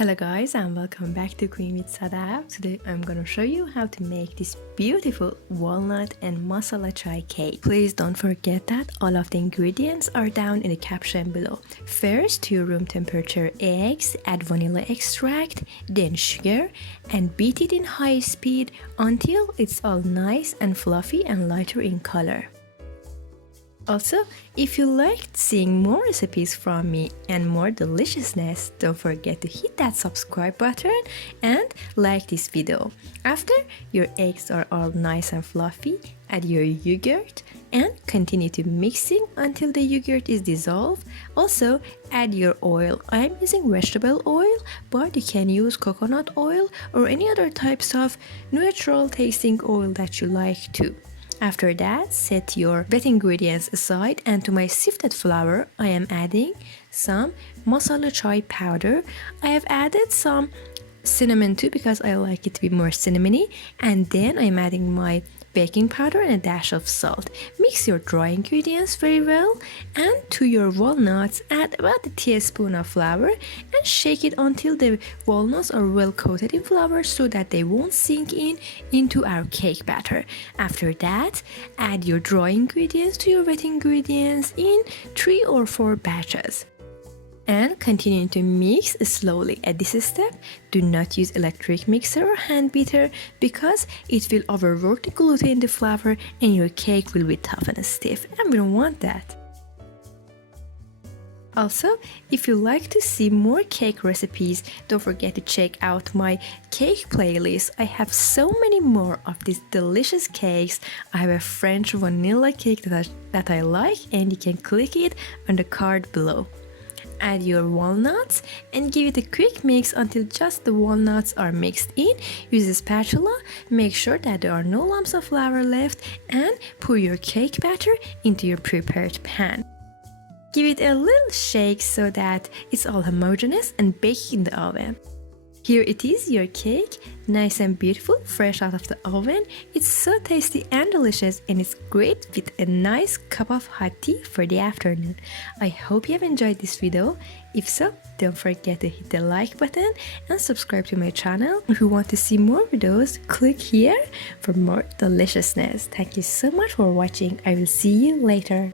Hello guys and welcome back to Queen with Sadaf. Today I'm gonna show you how to make this beautiful walnut and masala chai cake. Please don't forget that all of the ingredients are down in the caption below. First, to room temperature eggs, add vanilla extract, then sugar and beat it in high speed until it's all nice and fluffy and lighter in color. Also, if you liked seeing more recipes from me and more deliciousness, don't forget to hit that subscribe button and like this video. After your eggs are all nice and fluffy, add your yogurt and continue to mixing until the yogurt is dissolved. Also, add your oil. I'm using vegetable oil, but you can use coconut oil or any other types of natural tasting oil that you like too. After that, set your wet ingredients aside, and to my sifted flour, I am adding some masala chai powder. I have added some cinnamon too because I like it to be more cinnamony, and then I'm adding my baking powder and a dash of salt. Mix your dry ingredients very well, and to your walnuts add about a teaspoon of flour and shake it until the walnuts are well coated in flour so that they won't sink into our cake batter. After that, add your dry ingredients to your wet ingredients in 3 or 4 batches. And continue to mix slowly. At this step, do not use electric mixer or hand beater because it will overwork the gluten in the flour and your cake will be tough and stiff, and we don't want that. Also, if you like to see more cake recipes, don't forget to check out my cake playlist. I have so many more of these delicious cakes. I have a French vanilla cake that I like, and you can click it on the card below. Add your walnuts and give it a quick mix until just the walnuts are mixed in. Use a spatula, make sure that there are no lumps of flour left, and pour your cake batter into your prepared pan. Give it a little shake so that it's all homogeneous and bake in the oven. Here it is, your cake, nice and beautiful, fresh out of the oven. It's so tasty and delicious, and it's great with a nice cup of hot tea for the afternoon. I hope you have enjoyed this video. If so, don't forget to hit the like button and subscribe to my channel. If you want to see more videos, click here for more deliciousness. Thank you so much for watching. I will see you later.